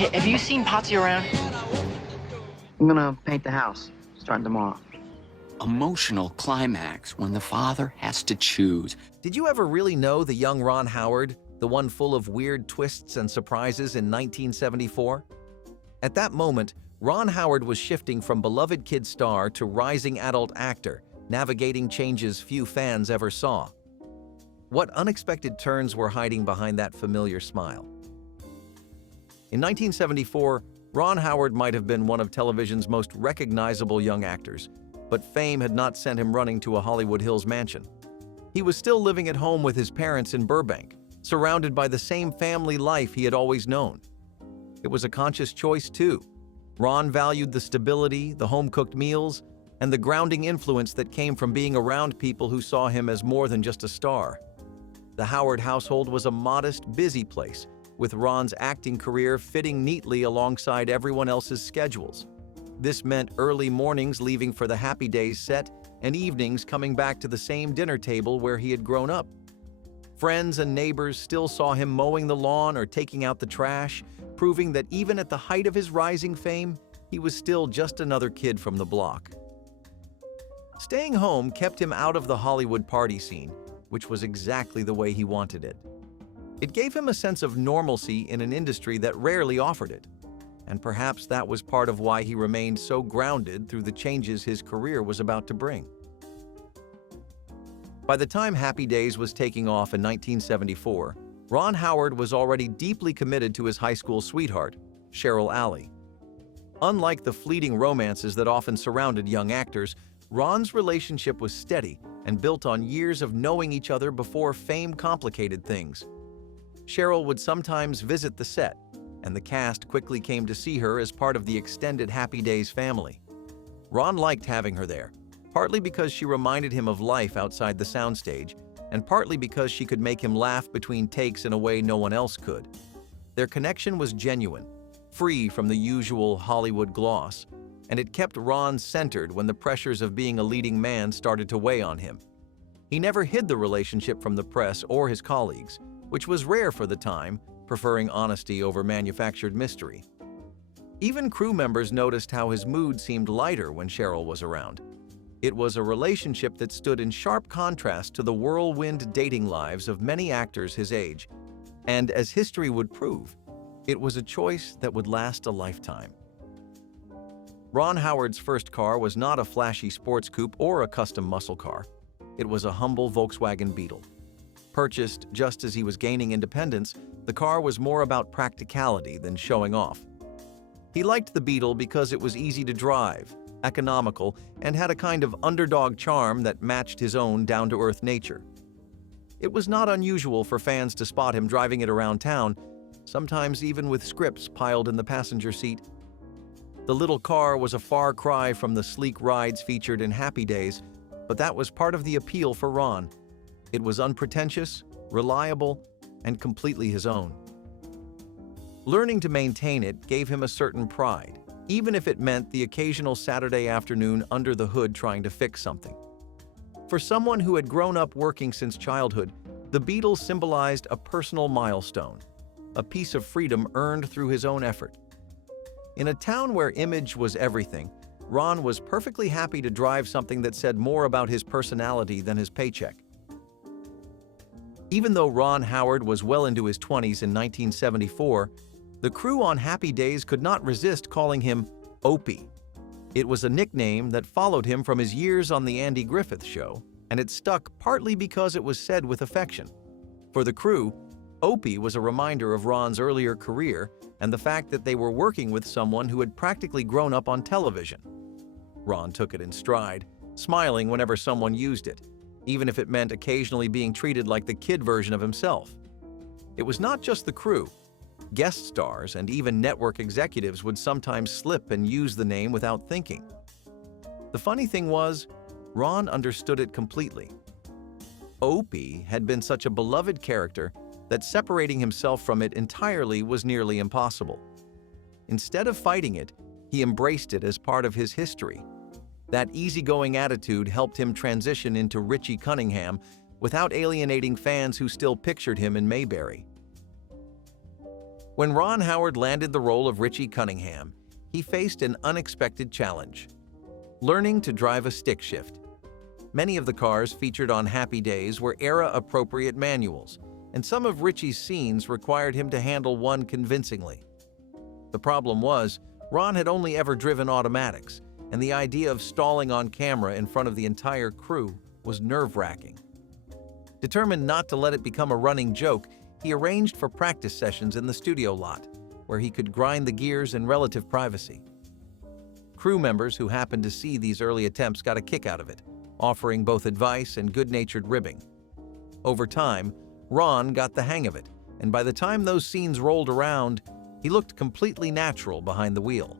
Hey, have you seen Potsy around? I'm gonna paint the house, starting tomorrow. Emotional climax when the father has to choose. Did you ever really know the young Ron Howard, the one full of weird twists and surprises in 1974? At that moment, Ron Howard was shifting from beloved kid star to rising adult actor, navigating changes few fans ever saw. What unexpected turns were hiding behind that familiar smile? In 1974, Ron Howard might have been one of television's most recognizable young actors, but fame had not sent him running to a Hollywood Hills mansion. He was still living at home with his parents in Burbank, surrounded by the same family life he had always known. It was a conscious choice, too. Ron valued the stability, the home-cooked meals, and the grounding influence that came from being around people who saw him as more than just a star. The Howard household was a modest, busy place, with Ron's acting career fitting neatly alongside everyone else's schedules. This meant early mornings leaving for the Happy Days set and evenings coming back to the same dinner table where he had grown up. Friends and neighbors still saw him mowing the lawn or taking out the trash, proving that even at the height of his rising fame, he was still just another kid from the block. Staying home kept him out of the Hollywood party scene, which was exactly the way he wanted it. It gave him a sense of normalcy in an industry that rarely offered it. And perhaps that was part of why he remained so grounded through the changes his career was about to bring. By the time Happy Days was taking off in 1974, Ron Howard was already deeply committed to his high school sweetheart, Cheryl Alley. Unlike the fleeting romances that often surrounded young actors, Ron's relationship was steady and built on years of knowing each other before fame complicated things. Cheryl would sometimes visit the set, and the cast quickly came to see her as part of the extended Happy Days family. Ron liked having her there, partly because she reminded him of life outside the soundstage, and partly because she could make him laugh between takes in a way no one else could. Their connection was genuine, free from the usual Hollywood gloss, and it kept Ron centered when the pressures of being a leading man started to weigh on him. He never hid the relationship from the press or his colleagues, which was rare for the time, preferring honesty over manufactured mystery. Even crew members noticed how his mood seemed lighter when Cheryl was around. It was a relationship that stood in sharp contrast to the whirlwind dating lives of many actors his age, and as history would prove, it was a choice that would last a lifetime. Ron Howard's first car was not a flashy sports coupe or a custom muscle car. It was a humble Volkswagen Beetle. Purchased just as he was gaining independence, the car was more about practicality than showing off. He liked the Beetle because it was easy to drive, economical, and had a kind of underdog charm that matched his own down-to-earth nature. It was not unusual for fans to spot him driving it around town, sometimes even with scripts piled in the passenger seat. The little car was a far cry from the sleek rides featured in Happy Days, but that was part of the appeal for Ron. It was unpretentious, reliable, and completely his own. Learning to maintain it gave him a certain pride, even if it meant the occasional Saturday afternoon under the hood trying to fix something. For someone who had grown up working since childhood, the Beetle symbolized a personal milestone, a piece of freedom earned through his own effort. In a town where image was everything, Ron was perfectly happy to drive something that said more about his personality than his paycheck. Even though Ron Howard was well into his 20s in 1974, the crew on Happy Days could not resist calling him Opie. It was a nickname that followed him from his years on The Andy Griffith Show, and it stuck partly because it was said with affection. For the crew, Opie was a reminder of Ron's earlier career and the fact that they were working with someone who had practically grown up on television. Ron took it in stride, smiling whenever someone used it, even if it meant occasionally being treated like the kid version of himself. It was not just the crew. Guest stars and even network executives would sometimes slip and use the name without thinking. The funny thing was, Ron understood it completely. Opie had been such a beloved character that separating himself from it entirely was nearly impossible. Instead of fighting it, he embraced it as part of his history. That easygoing attitude helped him transition into Richie Cunningham without alienating fans who still pictured him in Mayberry. When Ron Howard landed the role of Richie Cunningham, he faced an unexpected challenge: learning to drive a stick shift. Many of the cars featured on Happy Days were era-appropriate manuals, and some of Richie's scenes required him to handle one convincingly. The problem was, Ron had only ever driven automatics, and the idea of stalling on camera in front of the entire crew was nerve-wracking. Determined not to let it become a running joke, he arranged for practice sessions in the studio lot, where he could grind the gears in relative privacy. Crew members who happened to see these early attempts got a kick out of it, offering both advice and good-natured ribbing. Over time, Ron got the hang of it, and by the time those scenes rolled around, he looked completely natural behind the wheel.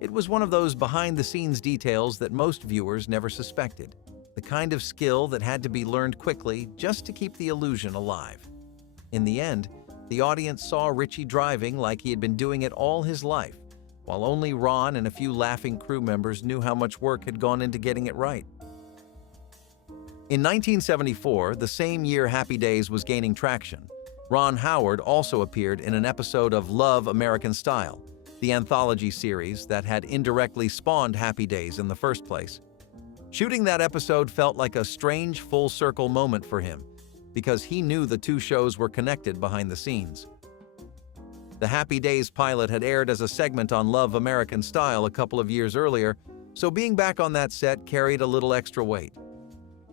It was one of those behind-the-scenes details that most viewers never suspected, the kind of skill that had to be learned quickly just to keep the illusion alive. In the end, the audience saw Richie driving like he had been doing it all his life, while only Ron and a few laughing crew members knew how much work had gone into getting it right. In 1974, the same year Happy Days was gaining traction, Ron Howard also appeared in an episode of Love, American Style, the anthology series that had indirectly spawned Happy Days in the first place. Shooting that episode felt like a strange full-circle moment for him, because he knew the two shows were connected behind the scenes. The Happy Days pilot had aired as a segment on Love, American Style a couple of years earlier, so being back on that set carried a little extra weight.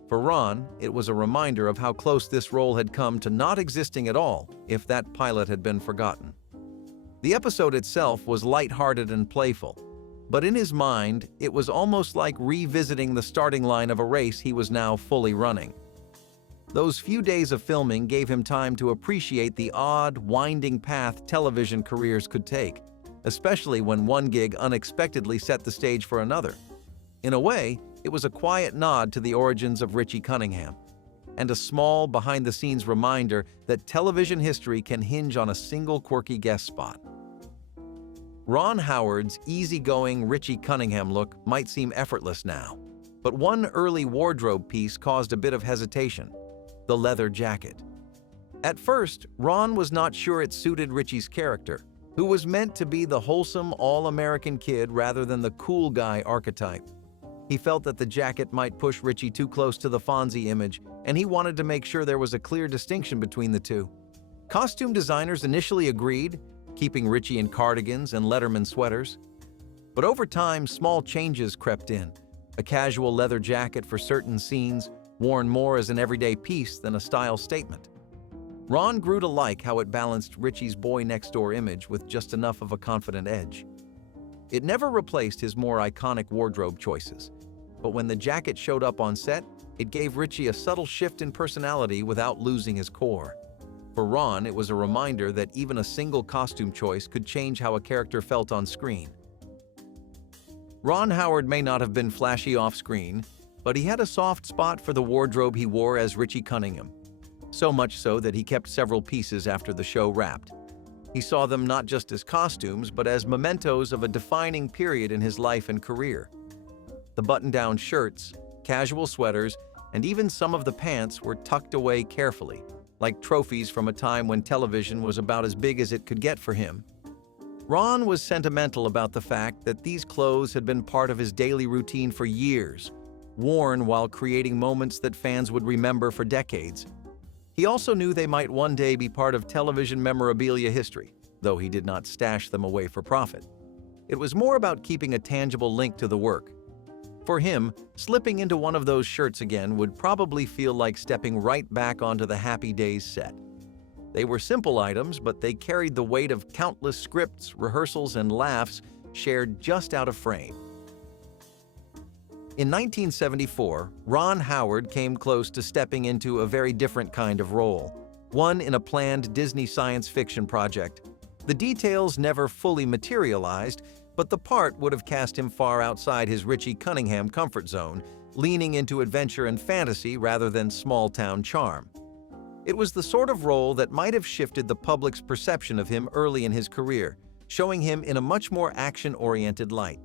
For Ron, it was a reminder of how close this role had come to not existing at all if that pilot had been forgotten. The episode itself was lighthearted and playful, but in his mind, it was almost like revisiting the starting line of a race he was now fully running. Those few days of filming gave him time to appreciate the odd, winding path television careers could take, especially when one gig unexpectedly set the stage for another. In a way, it was a quiet nod to the origins of Richie Cunningham, and a small, behind-the-scenes reminder that television history can hinge on a single quirky guest spot. Ron Howard's easygoing Richie Cunningham look might seem effortless now, but one early wardrobe piece caused a bit of hesitation: the leather jacket. At first, Ron was not sure it suited Richie's character, who was meant to be the wholesome, all-American kid rather than the cool guy archetype. He felt that the jacket might push Richie too close to the Fonzie image, and he wanted to make sure there was a clear distinction between the two. Costume designers initially agreed, keeping Richie in cardigans and Letterman sweaters. But over time, small changes crept in: a casual leather jacket for certain scenes, worn more as an everyday piece than a style statement. Ron grew to like how it balanced Richie's boy-next-door image with just enough of a confident edge. It never replaced his more iconic wardrobe choices, but when the jacket showed up on set, it gave Richie a subtle shift in personality without losing his core. For Ron, it was a reminder that even a single costume choice could change how a character felt on screen. Ron Howard may not have been flashy off-screen, but he had a soft spot for the wardrobe he wore as Richie Cunningham, so much so that he kept several pieces after the show wrapped. He saw them not just as costumes, but as mementos of a defining period in his life and career. The button-down shirts, casual sweaters, and even some of the pants were tucked away carefully, like trophies from a time when television was about as big as it could get for him. Ron was sentimental about the fact that these clothes had been part of his daily routine for years, worn while creating moments that fans would remember for decades. He also knew they might one day be part of television memorabilia history, though he did not stash them away for profit. It was more about keeping a tangible link to the work. For him, slipping into one of those shirts again would probably feel like stepping right back onto the Happy Days set. They were simple items, but they carried the weight of countless scripts, rehearsals, and laughs shared just out of frame. In 1974, Ron Howard came close to stepping into a very different kind of role, one in a planned Disney science fiction project. The details never fully materialized, but the part would have cast him far outside his Richie Cunningham comfort zone, leaning into adventure and fantasy rather than small-town charm. It was the sort of role that might have shifted the public's perception of him early in his career, showing him in a much more action-oriented light.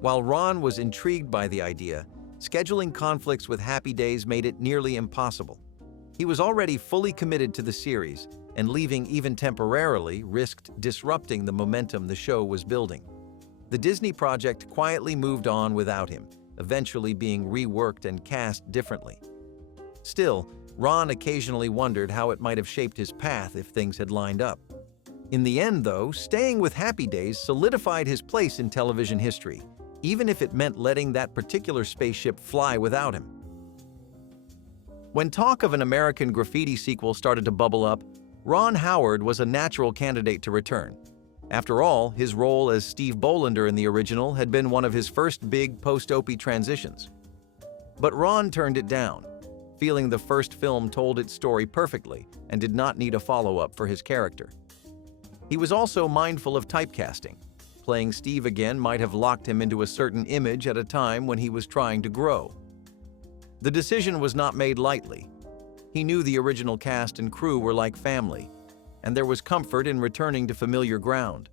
While Ron was intrigued by the idea, scheduling conflicts with Happy Days made it nearly impossible. He was already fully committed to the series, and leaving even temporarily risked disrupting the momentum the show was building. The Disney project quietly moved on without him, eventually being reworked and cast differently. Still, Ron occasionally wondered how it might have shaped his path if things had lined up. In the end, though, staying with Happy Days solidified his place in television history, even if it meant letting that particular spaceship fly without him. When talk of an American Graffiti sequel started to bubble up, Ron Howard was a natural candidate to return. After all, his role as Steve Bolander in the original had been one of his first big post-Opie transitions. But Ron turned it down, feeling the first film told its story perfectly and did not need a follow-up for his character. He was also mindful of typecasting. Playing Steve again might have locked him into a certain image at a time when he was trying to grow. The decision was not made lightly. He knew the original cast and crew were like family, and there was comfort in returning to familiar ground.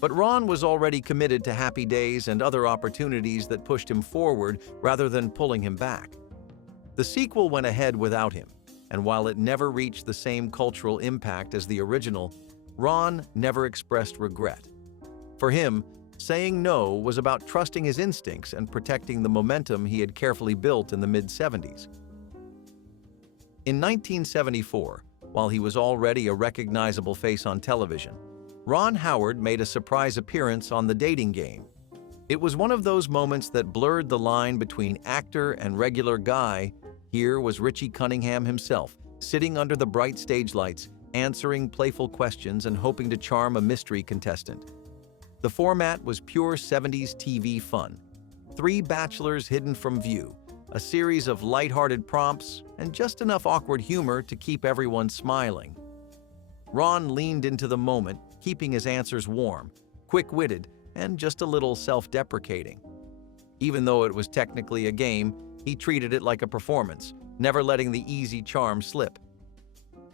But Ron was already committed to Happy Days and other opportunities that pushed him forward rather than pulling him back. The sequel went ahead without him, and while it never reached the same cultural impact as the original, Ron never expressed regret. For him, saying no was about trusting his instincts and protecting the momentum he had carefully built in the mid-70s. In 1974, while he was already a recognizable face on television, Ron Howard made a surprise appearance on The Dating Game. It was one of those moments that blurred the line between actor and regular guy. Here was Richie Cunningham himself, sitting under the bright stage lights, answering playful questions and hoping to charm a mystery contestant. The format was pure 70s TV fun. 3 bachelors hidden from view, a series of lighthearted prompts, and just enough awkward humor to keep everyone smiling. Ron leaned into the moment, keeping his answers warm, quick-witted, and just a little self-deprecating. Even though it was technically a game, he treated it like a performance, never letting the easy charm slip.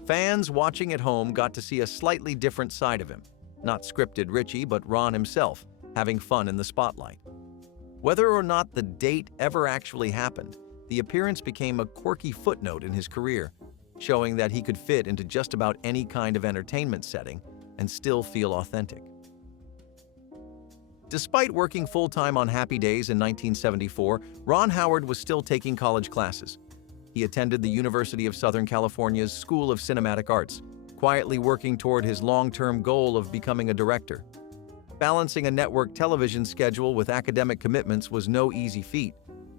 Fans watching at home got to see a slightly different side of him. Not scripted Richie, but Ron himself, having fun in the spotlight. Whether or not the date ever actually happened, the appearance became a quirky footnote in his career, showing that he could fit into just about any kind of entertainment setting and still feel authentic. Despite working full-time on Happy Days in 1974, Ron Howard was still taking college classes. He attended the University of Southern California's School of Cinematic Arts, quietly working toward his long-term goal of becoming a director. Balancing a network television schedule with academic commitments was no easy feat.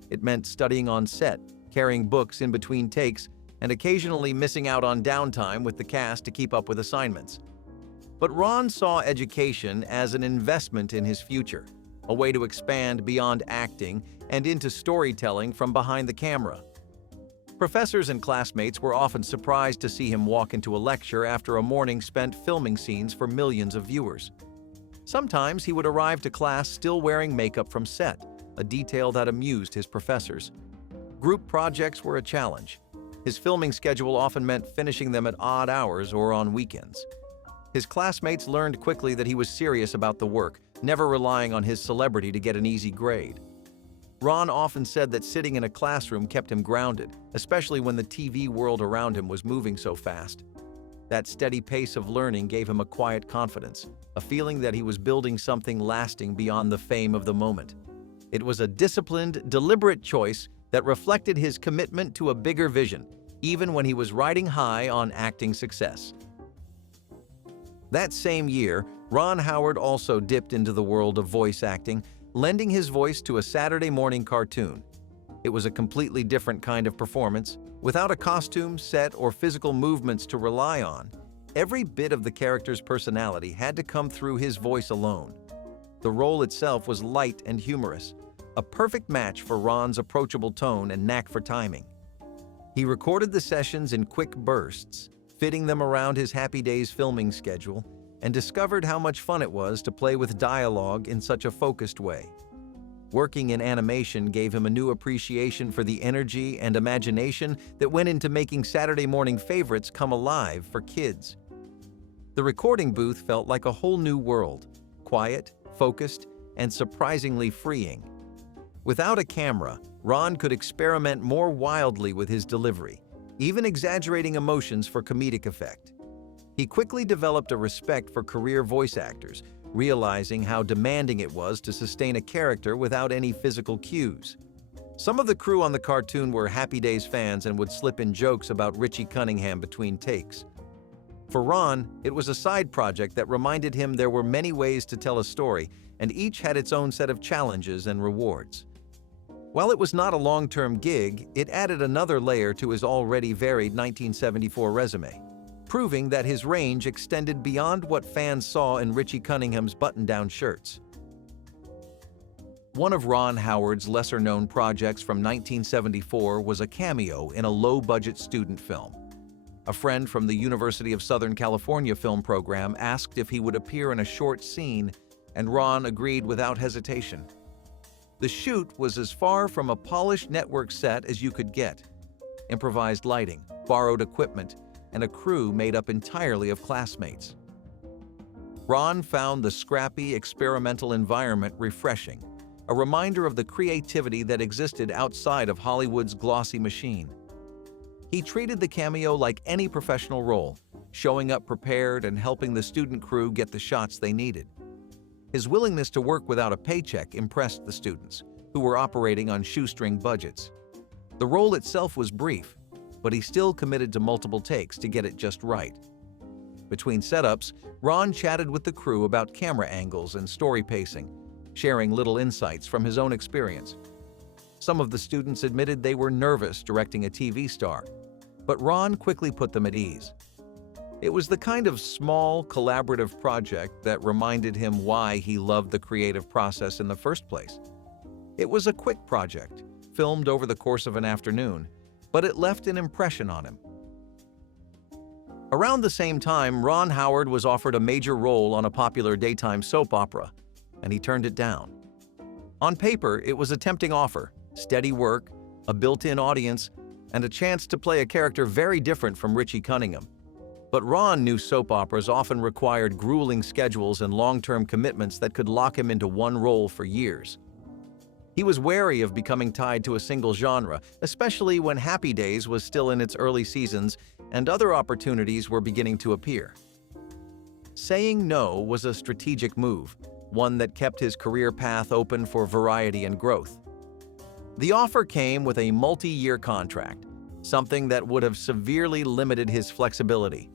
It meant studying on set, carrying books in between takes, and occasionally missing out on downtime with the cast to keep up with assignments. But Ron saw education as an investment in his future, a way to expand beyond acting and into storytelling from behind the camera. Professors and classmates were often surprised to see him walk into a lecture after a morning spent filming scenes for millions of viewers. Sometimes he would arrive to class still wearing makeup from set, a detail that amused his professors. Group projects were a challenge. His filming schedule often meant finishing them at odd hours or on weekends. His classmates learned quickly that he was serious about the work, never relying on his celebrity to get an easy grade. Ron often said that sitting in a classroom kept him grounded, especially when the TV world around him was moving so fast. That steady pace of learning gave him a quiet confidence, a feeling that he was building something lasting beyond the fame of the moment. It was a disciplined, deliberate choice that reflected his commitment to a bigger vision, even when he was riding high on acting success. That same year, Ron Howard also dipped into the world of voice acting, lending his voice to a Saturday morning cartoon. It was a completely different kind of performance. Without a costume, set, or physical movements to rely on, every bit of the character's personality had to come through his voice alone. The role itself was light and humorous, a perfect match for Ron's approachable tone and knack for timing. He recorded the sessions in quick bursts, fitting them around his Happy Days filming schedule, and discovered how much fun it was to play with dialogue in such a focused way. Working in animation gave him a new appreciation for the energy and imagination that went into making Saturday morning favorites come alive for kids. The recording booth felt like a whole new world, quiet, focused, and surprisingly freeing. Without a camera, Ron could experiment more wildly with his delivery, even exaggerating emotions for comedic effect. He quickly developed a respect for career voice actors, realizing how demanding it was to sustain a character without any physical cues. Some of the crew on the cartoon were Happy Days fans and would slip in jokes about Richie Cunningham between takes. For Ron, it was a side project that reminded him there were many ways to tell a story, and each had its own set of challenges and rewards. While it was not a long-term gig, it added another layer to his already varied 1974 resume, proving that his range extended beyond what fans saw in Richie Cunningham's button-down shirts. One of Ron Howard's lesser-known projects from 1974 was a cameo in a low-budget student film. A friend from the University of Southern California film program asked if he would appear in a short scene, and Ron agreed without hesitation. The shoot was as far from a polished network set as you could get. Improvised lighting, borrowed equipment, and a crew made up entirely of classmates. Ron found the scrappy, experimental environment refreshing, a reminder of the creativity that existed outside of Hollywood's glossy machine. He treated the cameo like any professional role, showing up prepared and helping the student crew get the shots they needed. His willingness to work without a paycheck impressed the students, who were operating on shoestring budgets. The role itself was brief, but he still committed to multiple takes to get it just right. Between setups, Ron chatted with the crew about camera angles and story pacing, sharing little insights from his own experience. Some of the students admitted they were nervous directing a TV star, but Ron quickly put them at ease. It was the kind of small, collaborative project that reminded him why he loved the creative process in the first place. It was a quick project, filmed over the course of an afternoon, but it left an impression on him. Around the same time, Ron Howard was offered a major role on a popular daytime soap opera, and he turned it down. On paper, it was a tempting offer: steady work, a built-in audience, and a chance to play a character very different from Richie Cunningham. But Ron knew soap operas often required grueling schedules and long-term commitments that could lock him into one role for years. He was wary of becoming tied to a single genre, especially when Happy Days was still in its early seasons and other opportunities were beginning to appear. Saying no was a strategic move, one that kept his career path open for variety and growth. The offer came with a multi-year contract, something that would have severely limited his flexibility.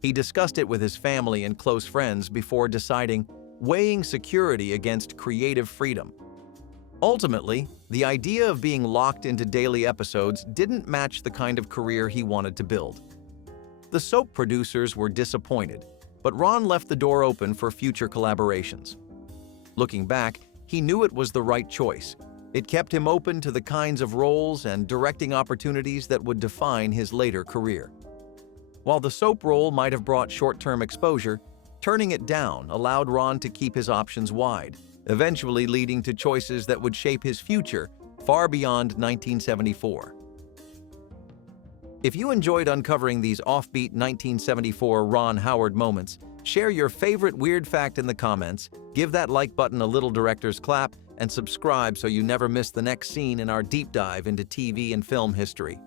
He discussed it with his family and close friends before deciding, weighing security against creative freedom. Ultimately, the idea of being locked into daily episodes didn't match the kind of career he wanted to build. The soap producers were disappointed, but Ron left the door open for future collaborations. Looking back, he knew it was the right choice. It kept him open to the kinds of roles and directing opportunities that would define his later career. While the soap role might have brought short-term exposure, turning it down allowed Ron to keep his options wide, eventually leading to choices that would shape his future far beyond 1974. If you enjoyed uncovering these offbeat 1974 Ron Howard moments, share your favorite weird fact in the comments, give that like button a little director's clap, and subscribe so you never miss the next scene in our deep dive into TV and film history.